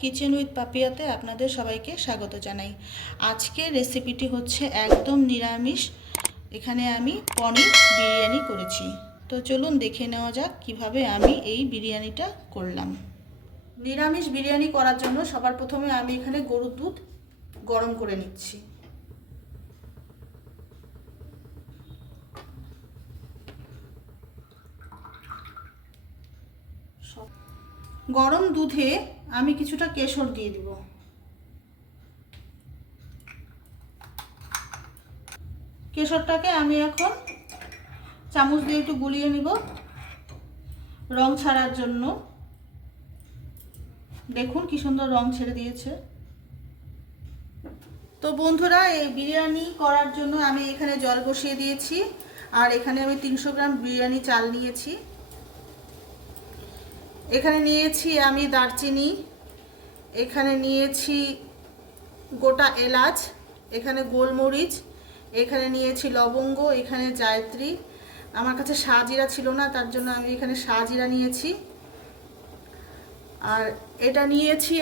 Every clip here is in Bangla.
কিচেন উইথ পাপিয়াতে আপনাদের সবাইকে স্বাগত জানাই। আজকের রেসিপিটি হচ্ছে একদম নিরামিষ। এখানে আমি পনির বিরিয়ানি করেছি। তো চলুন দেখে নেওয়া যাক কিভাবে আমি এই বিরিয়ানিটা করলাম। নিরামিষ বিরিয়ানি করার জন্য সবার প্রথমে আমি এখানে গরুর দুধ গরম করে নিচ্ছি। গরম দুধে আমি কিছুটা কেশর দিয়ে দিব। কেশরটাকে আমি এখন চামচ দিয়ে একটু গুলিয়ে নিব রং ছাড়ার জন্য। দেখুন কি সুন্দর রং ছেড়ে দিয়েছে। তো বন্ধুরা, এই বিরিয়ানি করার জন্য আমি এখানে জল বসিয়ে দিয়েছি, আর এখানে আমি 300 গ্রাম বিরিয়ানি চাল নিয়েছি। এখানে নিয়েছি আমি দারচিনি, এখানে নিয়েছি গোটা এলাচ, এখানে গোলমরিচ, এখানে নিয়েছি লবঙ্গ, এখানে জায়ত্রী। আমার কাছে শাহজিরা ছিল না, তার জন্য আমি এখানে শাহজিরা নিয়েছি। আর এটা নিয়েছি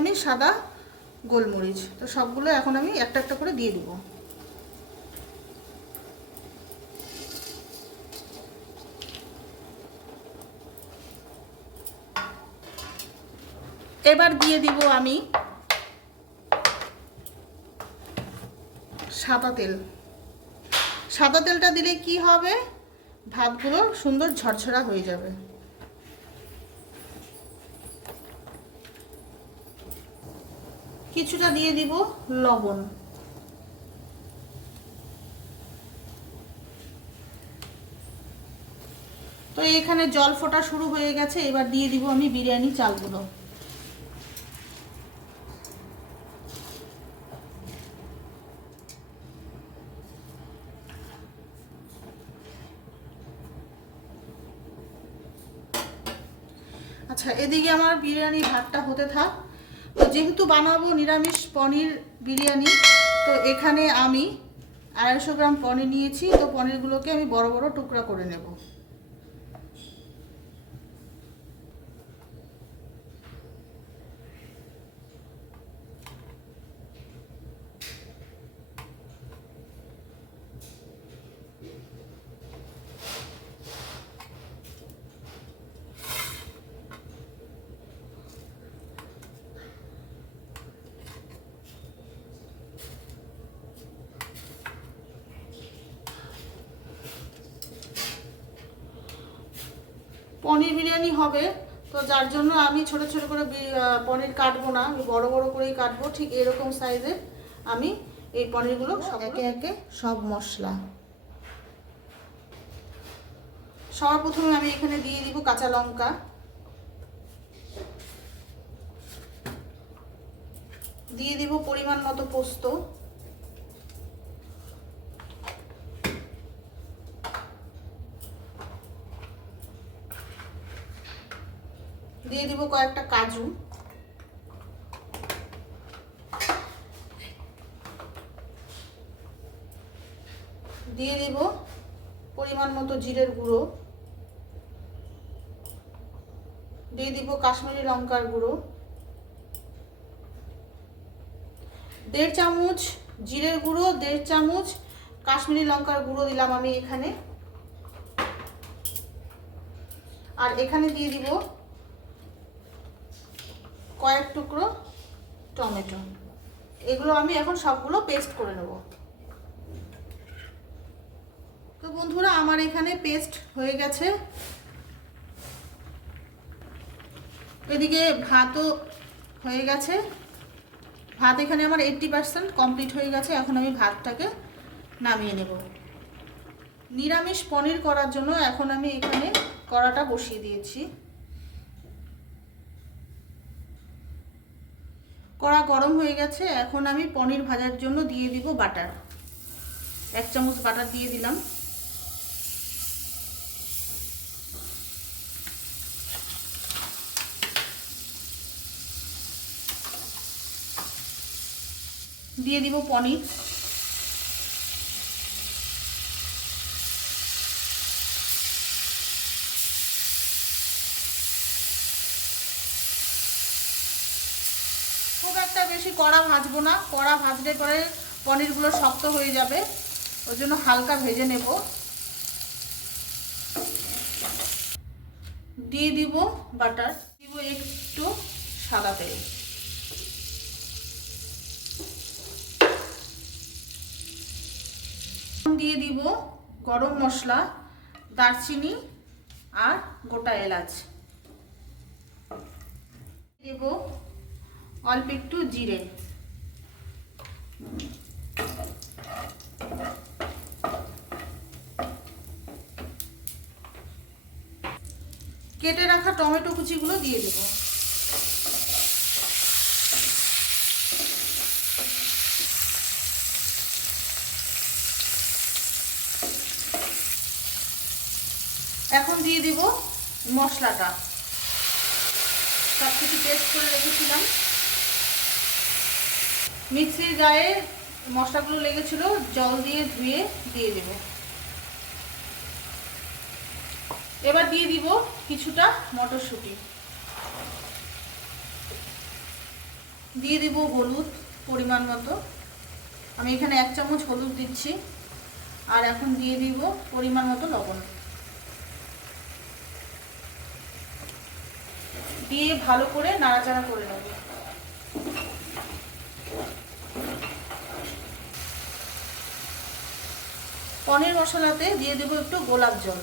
আমি সাদা গোলমরিচ। তো সবগুলো এখন আমি একটা একটা করে দিয়ে দিব। এবার দিয়ে দিব আমি সাদা তেল। সাদা তেলটা দিলে কি হবে, ভাতগুলো সুন্দর ঝরঝরা হয়ে যাবে। কিছুটা দিয়ে দিব লবণ। তো এখানে জল ফোটা শুরু হয়ে গেছে। এবার দিয়ে দিব আমি বিরিয়ানি চালগুলো। আচ্ছা, এদিকে আমার বিরিয়ানি ভাতটা হতে থাক। তো যেহেতু বানাবো নিরামিষ পনির বিরিয়ানি, তো এখানে আমি 250 গ্রাম পনির নিয়েছি। তো পনিরগুলোকে আমি বড় বড় টুকরা করে নেব। পনির বিরিয়ানি হবে, তো যার জন্য আমি ছোট ছোট করে পনির কাটবো না, আমি বড় বড় করেই কাটবো। ঠিক এরকম সাইজের আমি এই পনিরগুলো একে একে সব মশলা। সবার প্রথমে আমি এখানে দিয়ে দিব কাঁচা লঙ্কা, দিয়ে দিব পরিমাণ মতো পোস্ত, দিয়ে দিব কয়েকটা কাজু, দিয়ে দিব পরিমাণ মতো জিরের গুঁড়ো, দিয়ে দিব কাশ্মীরি লঙ্কার গুঁড়ো, 1.5 চামচ জিরের গুঁড়ো, 1.5 চামচ কাশ্মীরি লঙ্কার গুঁড়ো দিলাম আমি এখানে। আর এখানে দিয়ে দিব কয়েক টুকরো টমেটো। এগুলো আমি এখন সবগুলো পেস্ট করে নেব। তো বন্ধুরা, আমার এখানে পেস্ট হয়ে গেছে। এদিকে ভাতও হয়ে গেছে। ভাত এখানে আমার 80% কমপ্লিট হয়ে গেছে। এখন আমি ভাতটাকে নামিয়ে নেব। নিরামিষ পনির করার জন্য এখন আমি এখানে কড়াটা বসিয়ে দিয়েছি। কড়া গরম হয়ে গেছে। এখন আমি পনির ভাজার জন্য দিয়ে দিব বাটার। 1 চামচ বাটার দিয়ে দিলাম। দিয়ে দিব পনির। বেশি কড়া ভাজবো না, কড়া ভাজলে পরে পনিরগুলো শক্ত হয়ে যাবে, ওই জন্য হালকা ভেজে নেব। দিয়ে দিব বাটার, দিব একটু সাদা তেল, দিয়ে দিব গরম মশলা, দারচিনি আর গোটা এলাচ, দেব অল্প একটু জিরে, কেটে রাখা টমেটো কুচিগুলো দিয়ে দেব। এখন দিয়ে দিব মশলাটা, সব কিছু পেস্ট করে রেখেছিলাম। মিক্সির গায়ে মশলাগুলো লেগেছিল, জল দিয়ে ধুয়ে দিয়ে দেব। এবার দিয়ে দিব কিছুটা মটরশুঁটি, দিয়ে দিব হলুদ পরিমাণ মতো, আমি এখানে 1 চামচ হলুদ দিচ্ছি, আর এখন দিয়ে দিব পরিমাণ মতো লবণ, দিয়ে ভালো করে নাড়াচাড়া করে নেব। পনির মশলাতে দিয়ে দেব একটু গোলাপ জল,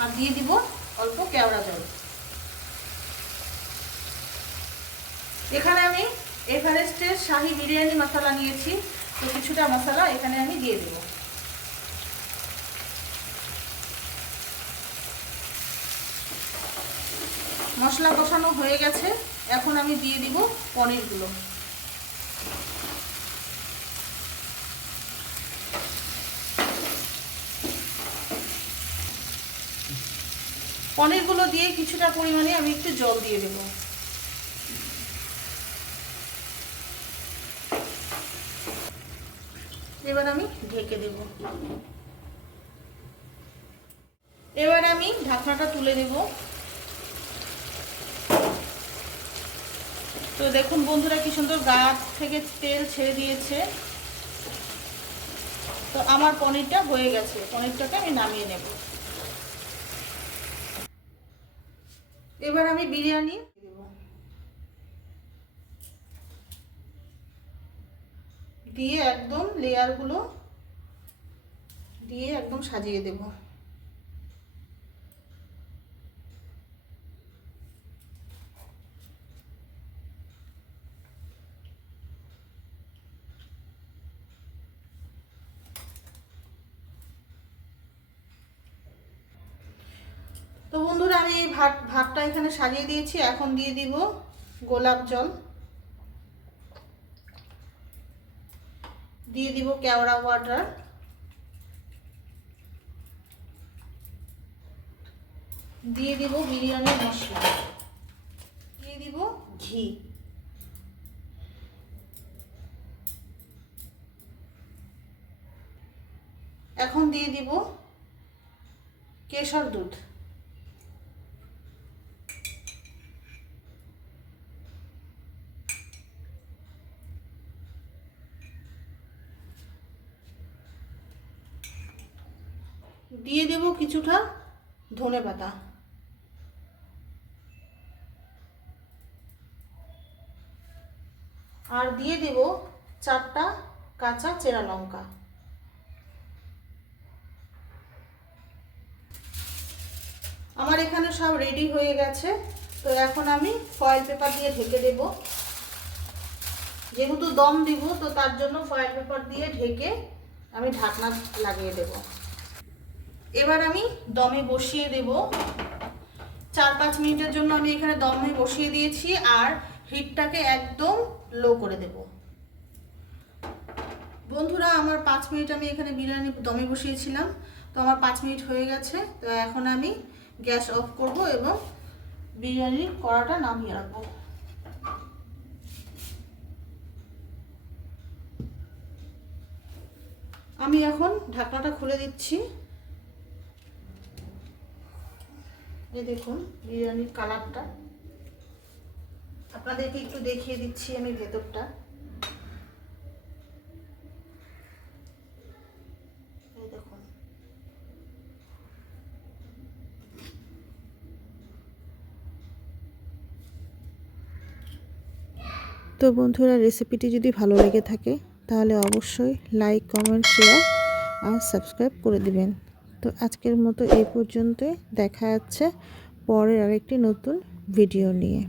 আর দিয়ে দিব অল্প কেওড়া জল। এখানে আমি এভারেস্টের শাহি বিরিয়ানি মশলা নিয়েছি, তো কিছুটা মশলা এখানে আমি দিয়ে দেব। মশলা কষানো হয়ে গেছে, এখন আমি দিয়ে দিব পনিরগুলো। পনিরগুলো দিয়ে কিছুটা পরিমাণে আমি একটু জল দিয়ে দেব। এবার আমি ঢেকে দেব। এবার আমি ঢাকনাটা তুলে দেব। তো দেখুন বন্ধুরা, কি সুন্দর গা থেকে তেল ছেড়ে দিয়েছে। তো আমার পনিরটা হয়ে গেছে, পনিরটাকে আমি নামিয়ে নেব। এবার আমি বিরিয়ানি দেব, দিয়ে একদম লেয়ারগুলো দিয়ে একদম সাজিয়ে দেব। তো বন্ধুরা, আমি এই ভাতটা এখানে সাজিয়ে দিয়েছি। এখন দিয়ে দিব গোলাপ জল, দিয়ে দিব কেওড়া ওয়াটার, দিয়ে দিব বিরিয়ানির মশলা, দিয়ে দিব ঘি, এখন দিয়ে দিব কেশর দুধ, দিয়ে দেব কিছুটা ধনেপাতা, আর দিয়ে দেব 4টা কাঁচা চেরা লঙ্কা। আমার এখানে সব রেডি হয়ে গেছে। তো এখন আমি ফয়েল পেপার দিয়ে ঢেকে দেব। যেহেতু দম দিব, তো তার জন্য ফয়েল পেপার দিয়ে ঢেকে আমি ঢাকনা লাগিয়ে দেব। এবার আমি দমে বসিয়ে দেব। 4-5 মিনিটের জন্য আমি এখানে দমে বসিয়ে দিয়েছি, আর হিটটাকে একদম লো করে দেব। বন্ধুরা, আমার 5 মিনিট আমি এখানে বিরিয়ানি দমে বসিয়েছিলাম, তো আমার 5 মিনিট হয়ে গেছে। তো এখন আমি গ্যাস অফ করব এবং বিরিয়ানির কড়াটা নামিয়ে রাখবো। আমি এখন ঢাকনাটা খুলে দিচ্ছি। এই দেখুন বিরিয়ানির কালারটা, আপনাদেরকে একটু দেখিয়ে দিচ্ছি আমি ভেতরটা। এই দেখুন, তো বন্ধুরা, রেসিপিটি যদি ভালো লেগে থাকে তাহলে অবশ্যই লাইক, কমেন্ট, শেয়ার আর সাবস্ক্রাইব করে দিবেন। তো আজকের মতো এই পর্যন্তই, দেখা যাচ্ছে পরের আরেকটি নতুন ভিডিও নিয়ে।